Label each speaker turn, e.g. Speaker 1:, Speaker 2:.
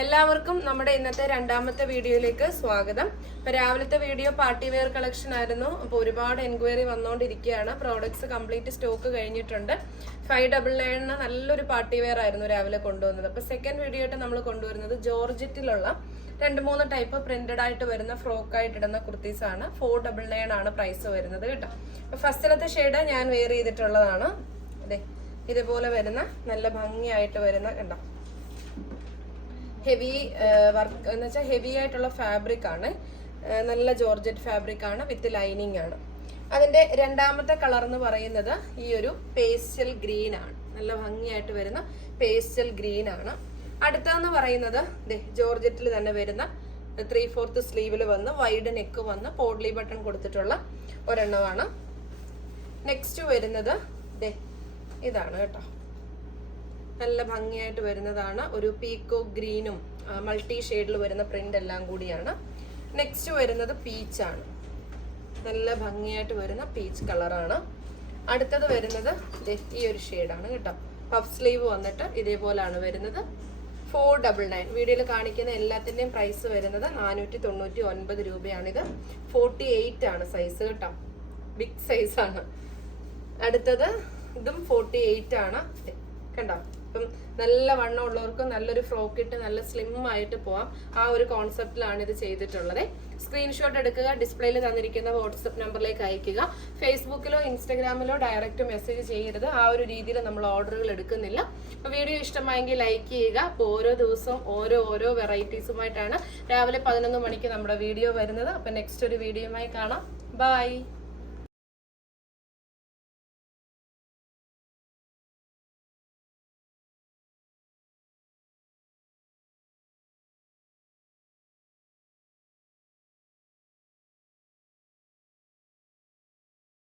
Speaker 1: എല്ലാവർക്കും നമ്മുടെ ഇന്നത്തെ രണ്ടാമത്തെ വീഡിയോയിലേക്ക് സ്വാഗതം. ഇപ്പൊ രാവിലത്തെ വീഡിയോ പാർട്ടി വെയർ കളക്ഷൻ ആയിരുന്നു. അപ്പോൾ ഒരുപാട് എൻക്വയറി വന്നുകൊണ്ടിരിക്കുകയാണ് പ്രോഡക്ട്സ് കംപ്ലീറ്റ് സ്റ്റോക്ക് കഴിഞ്ഞിട്ടുണ്ട്. ഫൈവ് ഡബിൾ നയണിന് നല്ലൊരു പാർട്ടി വെയർ ആയിരുന്നു രാവിലെ കൊണ്ടുവന്നത്. അപ്പോൾ സെക്കൻഡ് വീഡിയോ ആയിട്ട് നമ്മൾ കൊണ്ടുവരുന്നത് ജോർജറ്റിലുള്ള രണ്ട് മൂന്ന് ടൈപ്പ് പ്രിന്റഡ് ആയിട്ട് വരുന്ന ഫ്രോക്ക് ആയിട്ട് ഇടുന്ന കുർത്തീസ് ആണ്. ഫോർ ഡബിൾ നയൻ ആണ് പ്രൈസ് വരുന്നത് കേട്ടോ. അപ്പോൾ ഫസ്റ്റിലത്തെ ഷെയ്ഡ് ഞാൻ വെയർ ചെയ്തിട്ടുള്ളതാണ്. അതെ ഇതുപോലെ വരുന്ന നല്ല ഭംഗിയായിട്ട് വരുന്ന കണ്ടോ? ഹെവി വർക്ക് എന്ന് വെച്ചാൽ ഹെവി ആയിട്ടുള്ള ഫാബ്രിക് ആണ്. നല്ല ജോർജറ്റ് ഫാബ്രിക് ആണ് വിത്ത് ലൈനിങ് ആണ്. അതിന്റെ രണ്ടാമത്തെ കളർ എന്ന് പറയുന്നത് ഈ ഒരു പേസ്റ്റൽ ഗ്രീൻ ആണ്. നല്ല ഭംഗിയായിട്ട് വരുന്ന പേസ്റ്റൽ ഗ്രീൻ ആണ്. അടുത്തതെന്ന് പറയുന്നത് ജോർജറ്റിൽ തന്നെ വരുന്ന ത്രീ ഫോർത്ത് സ്ലീവിൽ വന്ന് വൈഡ് നെക്ക് വന്ന് പോഡ്ലി ബട്ടൺ കൊടുത്തിട്ടുള്ള ഒരെണ്ണമാണ്. നെക്സ്റ്റ് വരുന്നത് ഇതാണ് കേട്ടോ. നല്ല ഭംഗിയായിട്ട് വരുന്നതാണ്. ഒരു പീക്കോ ഗ്രീനും മൾട്ടി ഷെയ്ഡിൽ വരുന്ന പ്രിന്റ് എല്ലാം കൂടിയാണ്. നെക്സ്റ്റ് വരുന്നത് പീച്ചാണ് നല്ല ഭംഗിയായിട്ട് വരുന്ന പീച്ച് കളറാണ് അടുത്തത് വരുന്നത് ഈ ഒരു ഷെയ്ഡാണ് കേട്ടോ. പഫ് സ്ലീവ് വന്നിട്ട് ഇതേപോലാണ് വരുന്നത്. ഫോർ ഡബിൾ നയൻ വീഡിയോയിൽ കാണിക്കുന്ന എല്ലാത്തിന്റെയും പ്രൈസ് വരുന്നത് നാനൂറ്റി തൊണ്ണൂറ്റി ഒൻപത് രൂപയാണിത്. ഫോർട്ടി എയ്റ്റ് ആണ് സൈസ് കേട്ടോ. ബിഗ് സൈസ് ആണ്. അടുത്തത് ഇതും ഫോർട്ടി എയ്റ്റ് ആണ്. കണ്ടോ? ഇപ്പം നല്ല വണ്ണം ഉള്ളവർക്ക് നല്ലൊരു ഫ്രോക്ക് ഇട്ട് നല്ല സ്ലിം ആയിട്ട് പോവാം. ആ ഒരു കോൺസെപ്റ്റിലാണ് ഇത് ചെയ്തിട്ടുള്ളത്. സ്ക്രീൻഷോട്ട് എടുക്കുക ഡിസ്പ്ലേയിൽ തന്നിരിക്കുന്ന വാട്സപ്പ് നമ്പറിലേക്ക് അയക്കുക ഫേസ്ബുക്കിലോ ഇൻസ്റ്റഗ്രാമിലോ ഡയറക്റ്റ് മെസ്സേജ് ചെയ്യരുത്. ആ ഒരു രീതിയിൽ നമ്മൾ ഓർഡറുകൾ എടുക്കുന്നില്ല. വീഡിയോ ഇഷ്ടമായെങ്കിൽ ലൈക്ക് ചെയ്യുക. അപ്പോൾ ഓരോ ദിവസവും ഓരോ ഓരോ വെറൈറ്റീസുമായിട്ടാണ് രാവിലെ പതിനൊന്ന് മണിക്ക് നമ്മുടെ വീഡിയോ വരുന്നത്. അപ്പോൾ നെക്സ്റ്റ് ഒരു വീഡിയോയുമായി കാണാം. ബൈ